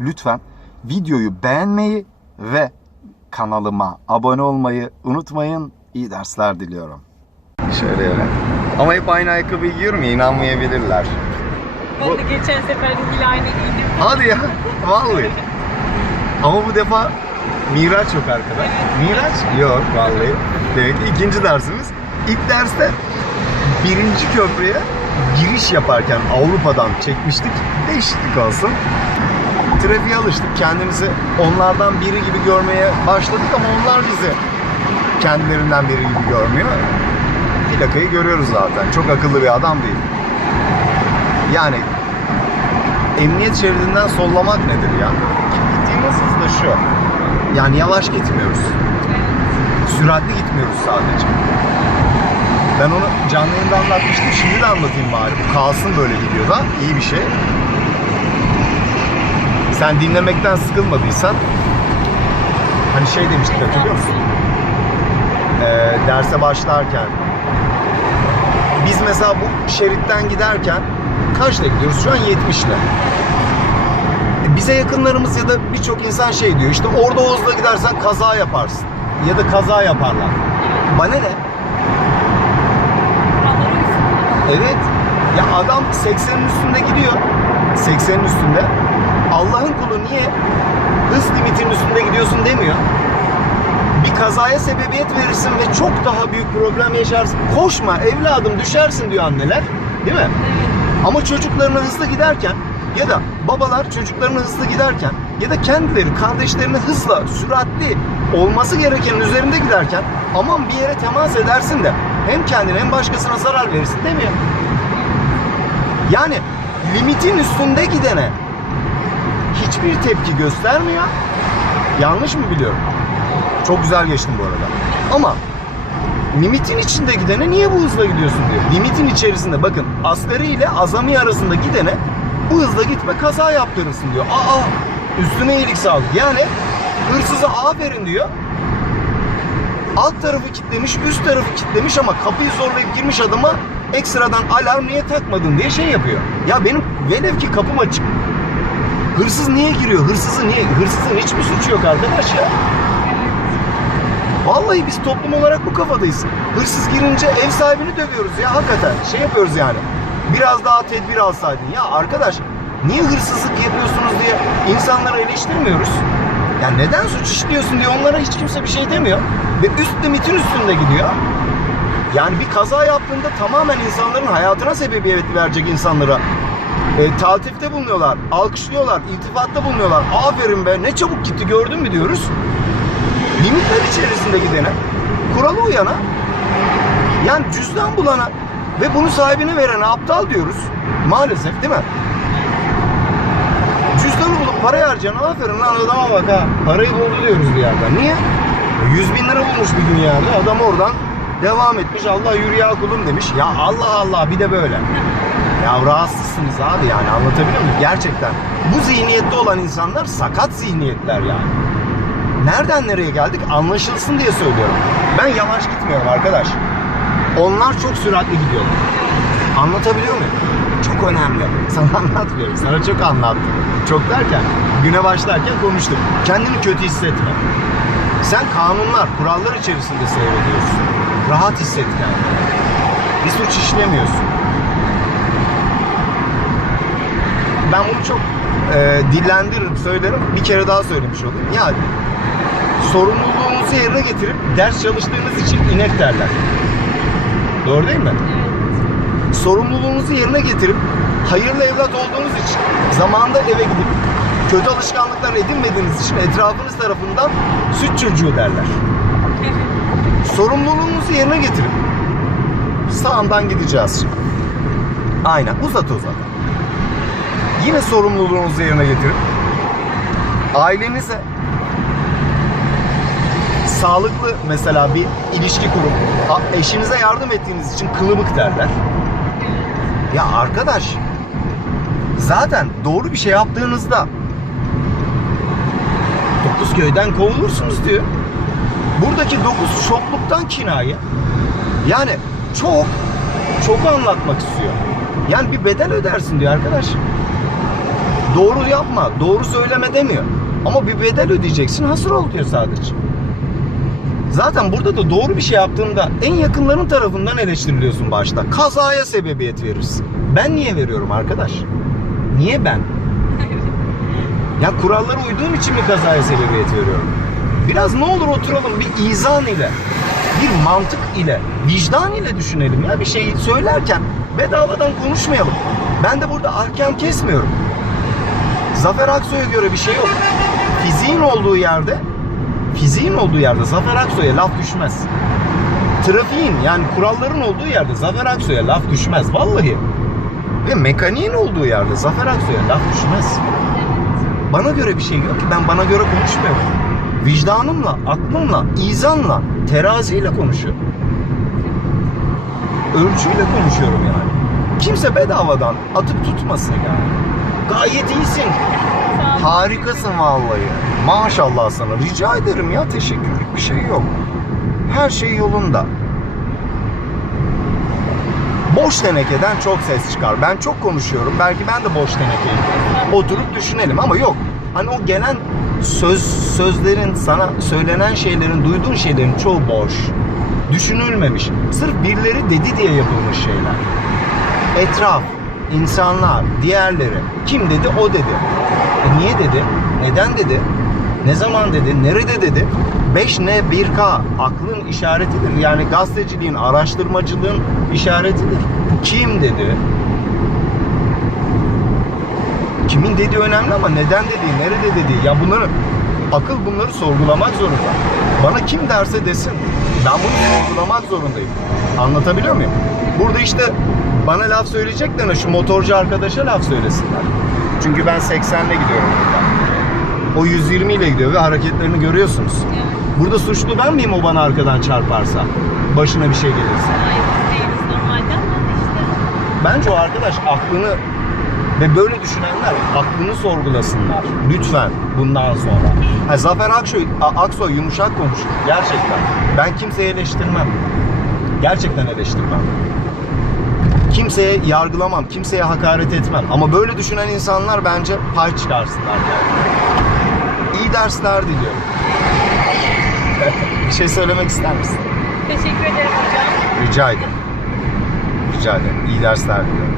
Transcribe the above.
lütfen videoyu beğenmeyi ve kanalıma abone olmayı unutmayın. İyi dersler diliyorum. Şöyle öyle. Ama hep aynı ayakkabıyı giyiyorum ya inanmayabilirler. Ben de geçen seferdekiyle aynı giydim. Hadi ya. Vallahi. Ama bu defa Miraç yok arkadaş. Miraç? Yok vallahi. Demek ki ikinci dersimiz. İlk derste birinci köprüye giriş yaparken Avrupa'dan çekmiştik. Değişiklik olsun. Trafiğe alıştık. Kendimizi onlardan biri gibi görmeye başladık ama onlar bizi kendilerinden biri gibi görmüyor. Plakayı görüyoruz zaten. Çok akıllı bir adam değil. Yani emniyet şeridinden sollamak nedir ya? Gittiğimiz hız şu. Yani yavaş gitmiyoruz. Süratli gitmiyoruz sadece. Ben onu canlı yayında anlatmıştım. Şimdi de anlatayım bari. Bu kalsın böyle videoda. İyi bir şey. Sen dinlemekten sıkılmadıysan hani şey demiştik hatırlıyor musun? Ee, derse başlarken biz mesela bu şeritten giderken kaçla gidiyoruz? Şu an 70 ile. E, Bize yakınlarımız ya da birçok insan şey diyor. İşte orada o hızla gidersen kaza yaparsın. Ya da kaza yaparlar. Bana ne? Evet. Ya adam 80'in üstünde gidiyor. 80'in üstünde. Allah'ın kulu niye hız limitinin üstünde gidiyorsun demiyor. Bir kazaya sebebiyet verirsin ve çok daha büyük problem yaşarsın. Koşma evladım düşersin diyor anneler. Değil mi? Ama çocuklarına hızlı giderken ya da babalar çocuklarına hızlı giderken ya da kendileri kardeşlerine hızla süratli olması gerekenin üzerinde giderken aman bir yere temas edersin de hem kendine hem başkasına zarar verirsin demiyor. Yani limitin üstünde gidene hiçbir tepki göstermiyor. Yanlış mı biliyorum? Çok güzel geçtim bu arada. Ama limitin içinde gidene niye bu hızla gidiyorsun diyor. Limitin içerisinde bakın asgari ile azami arasında gidene bu hızla gitme kaza yaptırırsın diyor. Aa üstüne iyilik sağlık. Yani hırsıza aferin diyor. Alt tarafı kitlemiş, üst tarafı kitlemiş ama kapıyı zorlayıp girmiş adama ekstradan alarm niye takmadın diye şey yapıyor. Ya benim velev ki kapım açık. Hırsız niye giriyor? Hırsızı niye? Hırsızın hiçbir suçu yok arkadaş ya. Vallahi biz toplum olarak bu kafadayız. Hırsız girince ev sahibini dövüyoruz ya hakikaten. Şey yapıyoruz yani. Biraz daha tedbir alsaydın. Ya arkadaş niye hırsızlık yapıyorsunuz diye insanları eleştirmiyoruz. Ya neden suç işliyorsun diye onlara hiç kimse bir şey demiyor. Ve üst limitin üstünde gidiyor. Yani bir kaza yaptığında tamamen insanların hayatına sebebiyet verecek insanlara e, taltifte bulunuyorlar, alkışlıyorlar, iltifatta bulunuyorlar. Aferin be ne çabuk gitti gördün mü diyoruz limitler içerisinde gidene, kuralı uyana, yani cüzdan bulana ve bunu sahibine verene aptal diyoruz. Maalesef değil mi? Cüzdanı bulup parayı harcayan aferin lan adama bak ha. Parayı buldu diyoruz bir yerden. Niye? 100 bin lira bulmuş bir gün yerde. Adam oradan devam etmiş. Allah yürü ya kulum demiş. Ya Allah Allah bir de böyle. Ya rahatsızsınız abi yani anlatabiliyor muyum? Gerçekten. Bu zihniyette olan insanlar sakat zihniyetler yani nereden nereye geldik anlaşılsın diye söylüyorum. Ben yavaş gitmiyorum arkadaş. Onlar çok süratli gidiyorlar. Anlatabiliyor muyum? Çok önemli. Sana anlatmıyorum. Sana çok anlattım. Çok derken güne başlarken konuştuk. Kendini kötü hissetme. Sen kanunlar, kurallar içerisinde seyrediyorsun. Rahat hisset kendini. Bir suç işlemiyorsun. Ben bunu çok e, dillendiririm, söylerim. Bir kere daha söylemiş olayım. Ya sorumluluğunuzu yerine getirip ders çalıştığınız için inek derler. Doğru değil mi? Sorumluluğunuzu yerine getirip hayırlı evlat olduğunuz için zamanında eve gidip kötü alışkanlıklar edinmediğiniz için etrafınız tarafından süt çocuğu derler. Sorumluluğunuzu yerine getirip sağından gideceğiz şimdi. Aynen uzat uzat. Yine sorumluluğunuzu yerine getirip ailenize sağlıklı mesela bir ilişki kurup eşinize yardım ettiğiniz için kılıbık derler. Ya arkadaş zaten doğru bir şey yaptığınızda dokuz köyden kovulursunuz diyor. Buradaki dokuz şokluktan kinaye. Yani çok çok anlatmak istiyor. Yani bir bedel ödersin diyor arkadaş. Doğru yapma, doğru söyleme demiyor. Ama bir bedel ödeyeceksin, hasır ol diyor sadece. Zaten burada da doğru bir şey yaptığında en yakınların tarafından eleştiriliyorsun başta. Kazaya sebebiyet verirsin. Ben niye veriyorum arkadaş? Niye ben? Ya kurallara uyduğum için mi kazaya sebebiyet veriyorum? Biraz ne olur oturalım bir izan ile, bir mantık ile, vicdan ile düşünelim ya bir şeyi söylerken bedavadan konuşmayalım. Ben de burada ahkam kesmiyorum. Zafer Aksoy'a göre bir şey yok. Fiziğin olduğu yerde, fiziğin olduğu yerde Zafer Aksoy'a laf düşmez. Trafiğin yani kuralların olduğu yerde Zafer Aksoy'a laf düşmez vallahi. Ve mekaniğin olduğu yerde Zafer Aksoy'a laf düşmez. Bana göre bir şey yok ki ben bana göre konuşmuyorum. Vicdanımla, aklımla, izanla, teraziyle konuşuyorum. Ölçüyle konuşuyorum yani. Kimse bedavadan atıp tutmasın yani. Gayet iyisin. Harikasın vallahi. Maşallah sana. Rica ederim ya teşekkürlük bir şey yok. Her şey yolunda. Boş tenekeden çok ses çıkar. Ben çok konuşuyorum. Belki ben de boş tenekeyim. Oturup düşünelim ama yok. Hani o gelen söz sözlerin sana söylenen şeylerin, duyduğun şeylerin çoğu boş. Düşünülmemiş. Sırf birileri dedi diye yapılmış şeyler. Etraf, insanlar, diğerleri. Kim dedi? O dedi. E niye dedi? Neden dedi? Ne zaman dedi? Nerede dedi? 5N 1K aklın işaretidir. Yani gazeteciliğin, araştırmacılığın işaretidir. Kim dedi? Kimin dediği önemli ama neden dediği, nerede dediği. Ya bunları akıl bunları sorgulamak zorunda. Bana kim derse desin. Ben bunu sorgulamak zorundayım. Anlatabiliyor muyum? Burada işte bana laf söyleyeceklerine şu motorcu arkadaşa laf söylesinler. Çünkü ben 80'le gidiyorum burada. O 120 ile gidiyor ve hareketlerini görüyorsunuz. Evet. Burada suçlu ben miyim o bana arkadan çarparsa? Başına bir şey gelirse. Hayır değiliz normalde ama işte. Bence o arkadaş aklını ve böyle düşünenler aklını sorgulasınlar. Lütfen bundan sonra. Ha, Zafer Aksoy, Aksoy yumuşak konuşur. Gerçekten. Ben kimseyi eleştirmem. Gerçekten eleştirmem. Kimseye yargılamam, kimseye hakaret etmem. Ama böyle düşünen insanlar bence pay çıkarsınlar yani. İyi dersler diliyorum. bir şey söylemek ister misin? Teşekkür ederim hocam. Rica ederim. Rica ederim. İyi dersler diliyorum.